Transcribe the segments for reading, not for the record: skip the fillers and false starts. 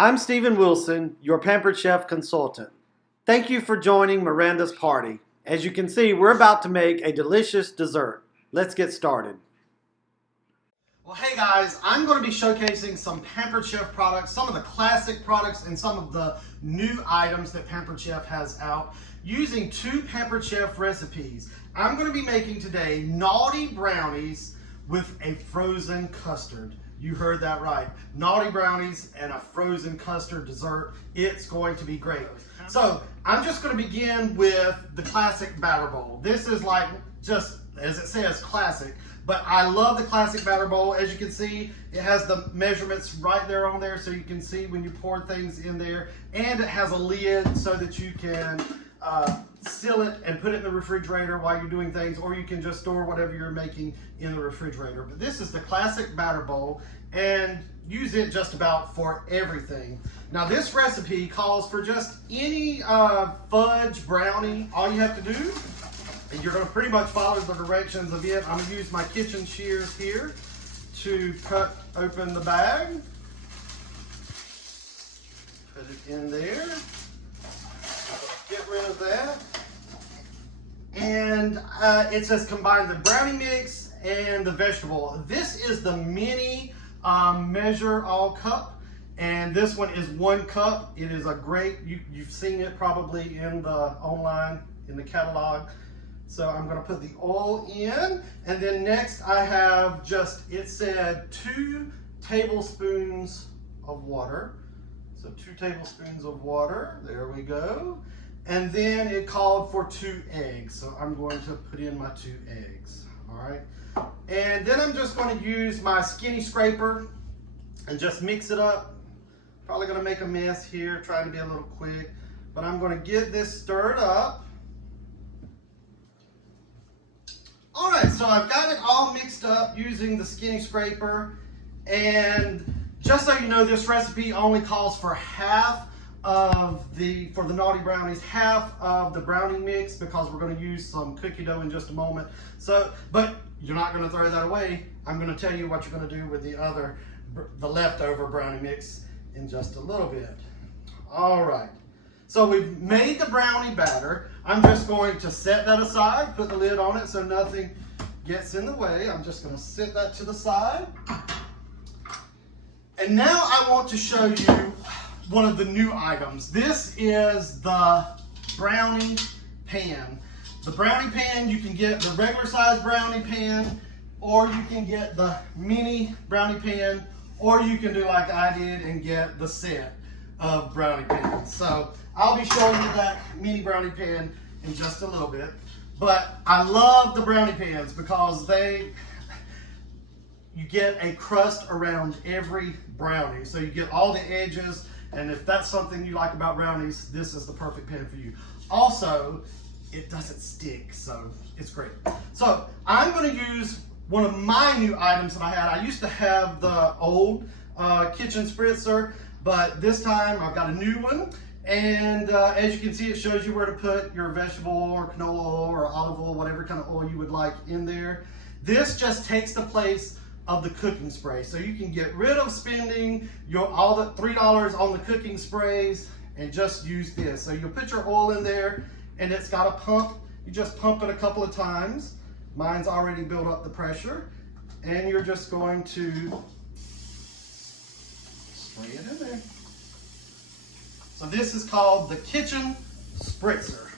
I'm Stephen Wilson, your Pampered Chef consultant. Thank you for joining Miranda's party. As you can see, we're about to make a delicious dessert. Let's get started. Well, hey guys, I'm going to be showcasing some Pampered Chef products, some of the classic products and some of the new items that Pampered Chef has out using two Pampered Chef recipes. I'm going to be making today naughty brownies with a frozen custard. You heard that right. Naughty brownies and a frozen custard dessert. It's going to be great. So I'm just going to begin with the classic batter bowl. This is like just, as it says, classic. But I love the classic batter bowl. As you can see, it has the measurements right there on there so you can see when you pour things in there. And it has a lid so that you can seal it and put it in the refrigerator while you're doing things, or you can just store whatever you're making in the refrigerator. But this is the classic batter bowl and use it just about for everything. Now this recipe calls for just any fudge brownie. All you have to do, and you're going to pretty much follow the directions of it. I'm going to use my kitchen shears here to cut open the bag. Put it in there. Get rid of that. And it says combine the brownie mix and the vegetable. This is the mini measure all cup. And this one is 1 cup. It is a great, you've seen it probably in the online, in the catalog. So I'm going to put the oil in. And then next I have just, it said 2 tablespoons of water. So 2 tablespoons of water. There we go. And then it called for 2 eggs. So I'm going to put in my 2 eggs. All right. And then I'm just going to use my skinny scraper and just mix it up. Probably going to make a mess here, trying to be a little quick. But I'm going to get this stirred up. All right, so I've got it all mixed up using the skinny scraper. And just so you know, this recipe only calls for half of for the naughty brownies, half of the brownie mix, because we're going to use some cookie dough in just a moment. So, but you're not going to throw that away. I'm going to tell you what you're going to do with the leftover brownie mix in just a little bit. All right. So we've made the brownie batter. I'm just going to set that aside, put the lid on it so nothing gets in the way. I'm just going to set that to the side. And now I want to show you one of the new items. This is the brownie pan. The brownie pan, you can get the regular size brownie pan, or you can get the mini brownie pan, or you can do like I did and get the set of brownie pans. So I'll be showing you that mini brownie pan in just a little bit. But I love the brownie pans because you get a crust around every brownie. So you get all the edges, and if that's something you like about brownies, this is the perfect pan for you. Also, it doesn't stick, so it's great. So I'm going to use one of my new items that I had. I used to have the old kitchen spritzer, but this time I've got a new one. And as you can see, it shows you where to put your vegetable or canola oil or olive oil, whatever kind of oil you would like in there. This just takes the place of the cooking spray. So you can get rid of spending all the $3 on the cooking sprays and just use this. So you'll put your oil in there and it's got a pump. You just pump it a couple of times. Mine's already built up the pressure. And you're just going to spray it in there. So this is called the kitchen spritzer.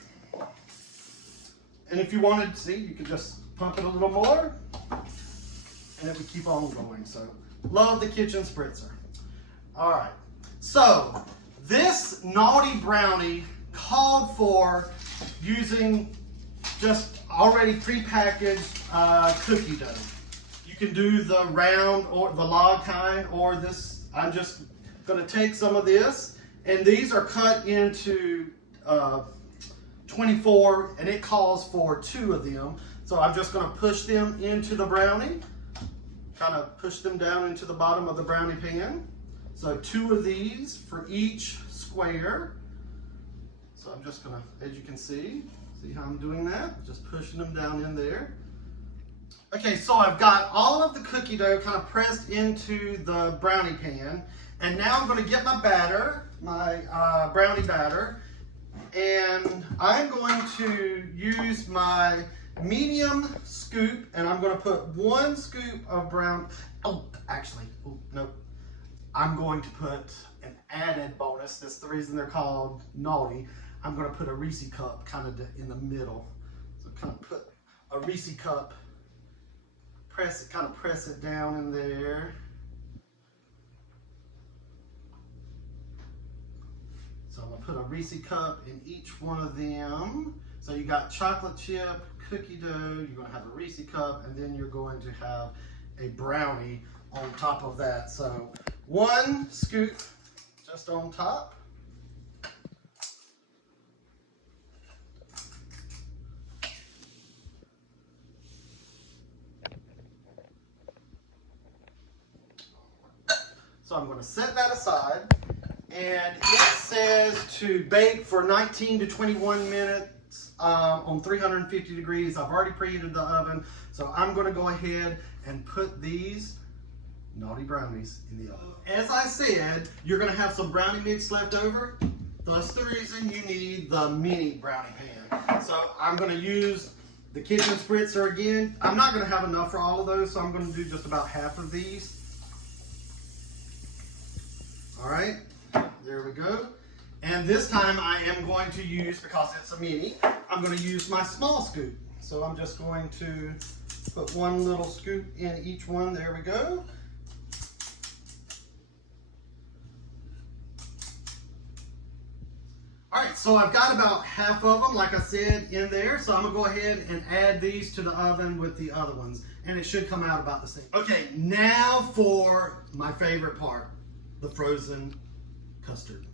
And if you wanted to see, you could just pump it a little more and it would keep on going. So love the kitchen spritzer. All right, so this naughty brownie called for using just already prepackaged cookie dough. You can do the round or the log kind, or this. I'm just going to take some of this, and these are cut into 24, and it calls for 2 of them. So I'm just going to push them into the brownie. Kind of push them down into the bottom of the brownie pan. So 2 of these for each square. So I'm just gonna, as you can see how I'm doing that? Just pushing them down in there. Okay, so I've got all of the cookie dough kind of pressed into the brownie pan, And now I'm going to get my batter, my brownie batter, and I'm going to use my medium scoop, and I'm going to put 1 scoop of no. I'm going to put an added bonus. That's the reason they're called naughty. I'm going to put a Reese cup kind of in the middle. So kind of put a Reese cup, kind of press it down in there. So I'm going to put a Reese cup in each one of them. So you got chocolate chip, cookie dough, you're going to have a Reese cup, and then you're going to have a brownie on top of that. So 1 scoop just on top. So I'm going to set that aside, and it says to bake for 19 to 21 minutes on 350 degrees. I've already preheated the oven, so I'm going to go ahead and put these naughty brownies in the oven. As I said, you're going to have some brownie mix left over. That's the reason you need the mini brownie pan. So I'm going to use the kitchen spritzer again. I'm not going to have enough for all of those, so I'm going to do just about half of these. All right, there we go. And this time I am going to use, because it's a mini, I'm going to use my small scoop. So I'm just going to put 1 little scoop in each one. There we go. All right, so I've got about half of them, like I said, in there. So I'm gonna go ahead and add these to the oven with the other ones, and it should come out about the same. Okay, now for my favorite part, the frozen custard.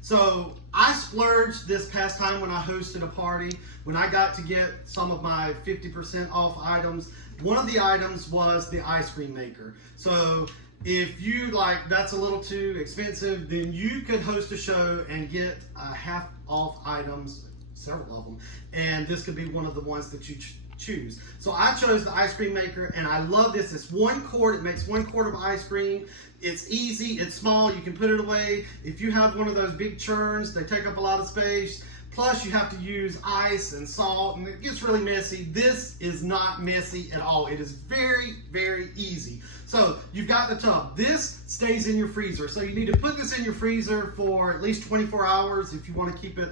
So I splurged this past time when I hosted a party, when I got to get some of my 50% off items. One of the items was the ice cream maker. So if you that's a little too expensive, then you could host a show and get half off items, several of them, and this could be one of the ones that you choose. So I chose the ice cream maker, and I love this. It's 1 quart. It makes 1 quart of ice cream. It's easy, it's small, you can put it away. If you have one of those big churns, they take up a lot of space. Plus you have to use ice and salt, and it gets really messy. This is not messy at all. It is very, very easy. So you've got the tub. This stays in your freezer. So you need to put this in your freezer for at least 24 hours if you want to keep it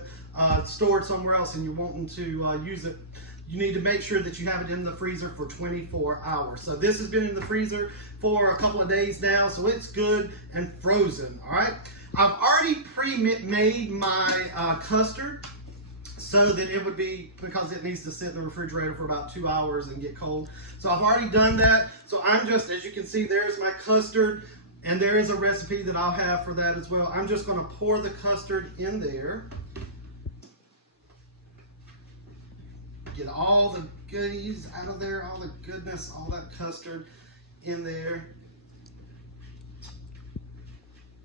stored somewhere else and you're wanting to use it. You need to make sure that you have it in the freezer for 24 hours. So this has been in the freezer for a couple of days now, so it's good and frozen, all right? I've already pre-made my custard so that it would be, because it needs to sit in the refrigerator for about 2 hours and get cold. So I've already done that. So I'm just, as you can see, there's my custard, and there is a recipe that I'll have for that as well. I'm just gonna pour the custard in there. Get all the goodies out of there, all the goodness, all that custard in there.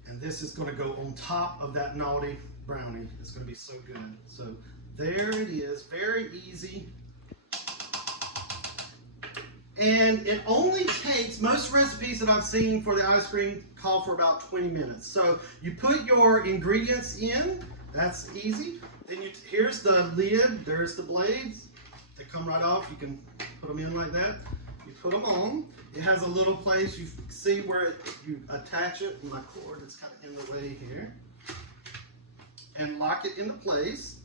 And this is going to go on top of that naughty brownie. It's going to be so good. So there it is, very easy. And it only takes, most recipes that I've seen for the ice cream call for about 20 minutes. So you put your ingredients in, that's easy. Then here's the lid, there's the blades. They come right off. You can put them in like that. You put them on. It has a little place. You see where you attach it. My cord is kind of in the way here. And lock it into place.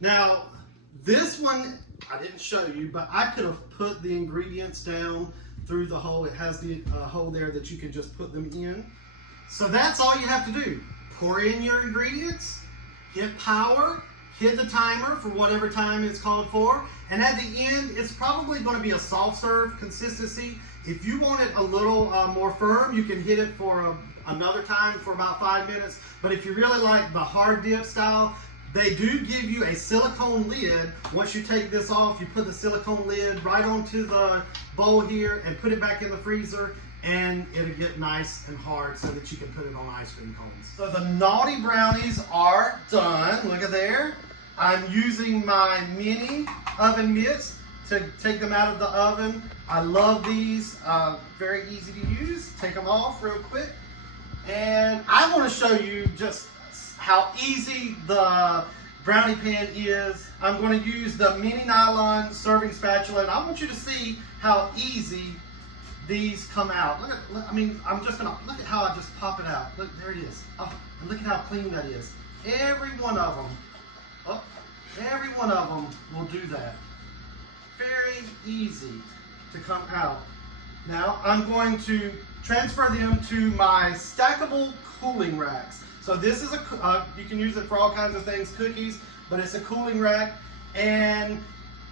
Now, this one, I didn't show you, but I could have put the ingredients down through the hole. It has the hole there that you can just put them in. So that's all you have to do. Pour in your ingredients, hit power, hit the timer for whatever time it's called for, and at the end, it's probably going to be a soft serve consistency. If you want it a little more firm, you can hit it for another time for about 5 minutes, but if you really like the hard dip style, they do give you a silicone lid. Once you take this off, you put the silicone lid right onto the bowl here and put it back in the freezer, and it'll get nice and hard so that you can put it on ice cream cones. So the naughty brownies are done. Look at there. I'm using my mini oven mitts to take them out of the oven. I love these, very easy to use. Take them off real quick. And I want to show you just how easy the brownie pan is. I'm going to use the mini nylon serving spatula, and I want you to see how easy these come out. Look at, I mean, I'm just gonna look at how I just pop it out. Look, there it is. Oh, and look at how clean that is. Every one of them. Oh, every one of them will do that. Very easy to come out. Now I'm going to transfer them to my stackable cooling racks. So this is you can use it for all kinds of things, cookies, but it's a cooling rack, and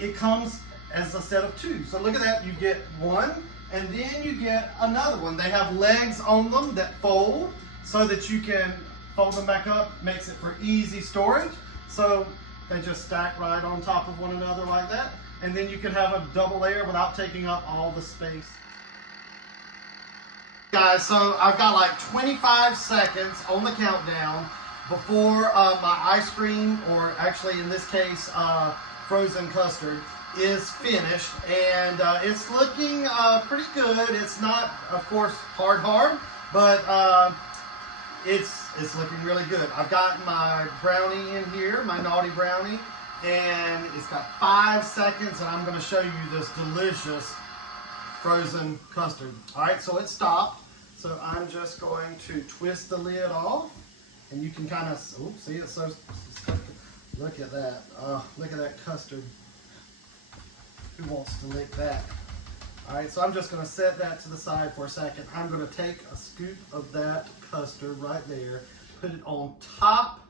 it comes as a set of two. So look at that, you get one, and then you get another one. They have legs on them that fold so that you can fold them back up, makes it for easy storage. So they just stack right on top of one another like that, and then you can have a double layer without taking up all the space. Guys, so I've got like 25 seconds on the countdown before my ice cream, or actually in this case frozen custard, is finished, and it's looking pretty good. It's not, of course, hard, but it's looking really good. I've got my brownie in here, my naughty brownie, and it's got 5 seconds, and I'm going to show you this delicious frozen custard. All right, so it stopped. So I'm just going to twist the lid off, and you can kind of, see, it's so, look at that. Look at that custard. Who wants to lick that? All right, so I'm just going to set that to the side for a second. I'm going to take a scoop of that custard right there, put it on top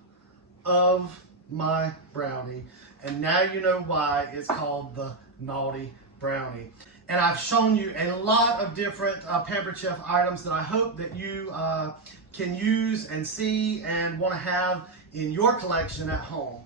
of my brownie, and now you know why it's called the naughty brownie. And I've shown you a lot of different Pampered Chef items that I hope that you can use and see and want to have in your collection at home.